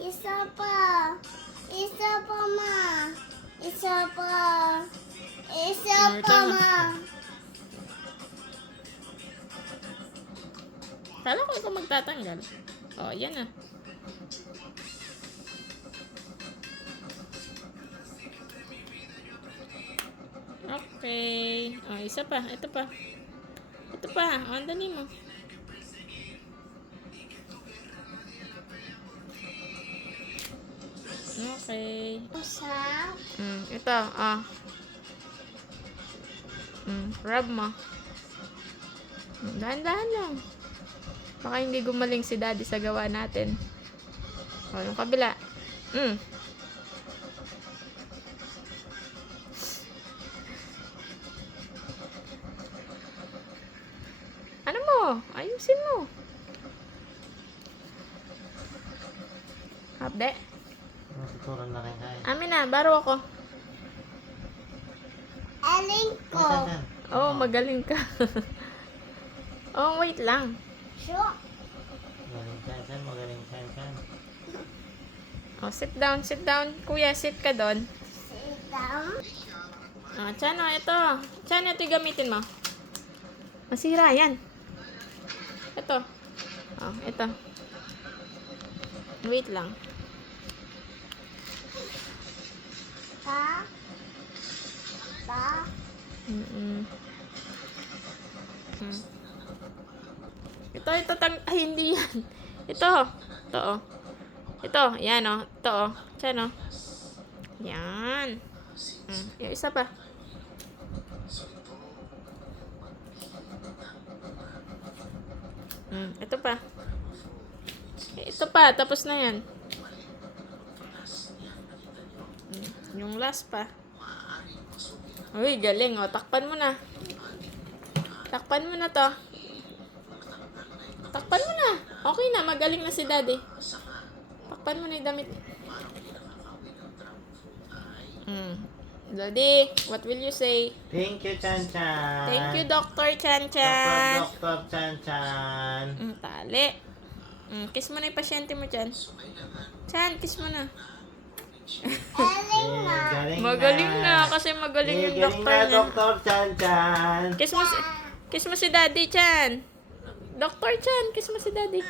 Isa pa. Isa pa, ma. Isa pa. Isa pa, ma. Kala ko ikaw magtatanggal. Oh, yan na. Okay. Oh, isa pa. Ito pa. Ito pa. Oh, ang dali mo. Okay. Isa. Ito. Ah. Rub mo. Dahan-dahan lang. Baka hindi gumaling si daddy sa gawa natin. O, yung kabila. Ano mo? Ayusin mo. Hapde. Tuturan na rin kayo. Amin na, baro ako. Aling ko. Oh, magaling ka. Oh, wait lang. Sure. Magaling chan. Magaling chan. Oh, sit down, sit down. Kuya, sit ka doon. Sit down. Ah, Chano, ito. Chano, ito yung gamitin mo. Masira yan. Ito. Oh, ito. Wait lang. Ta. Ta. Ito, ay, hindi yan. Ito, oh. Ito, yan, oh. Ito, oh. Diyan, oh. Yan. Yung isa pa. Ito pa. Ito pa, tapos na yan. Yung last pa. Uy, galing, oh. Takpan mo na. Takpan mo na to. Takpan mo na. Okay na, magaling na si daddy. Takpan mo na yung damit. Daddy, what will you say? Thank you, Chan. Thank you, Dr. Chan Chan. Dr. Chan. Tali. Kiss mo na yung pasyente mo, Chan. Chan, kiss mo na. Aling na. Magaling na, kasi magaling yung doktor na, niya. Dr. Chan. Kiss mo si Daddy, Chan. Dr. Chan, kiss mo si Daddy.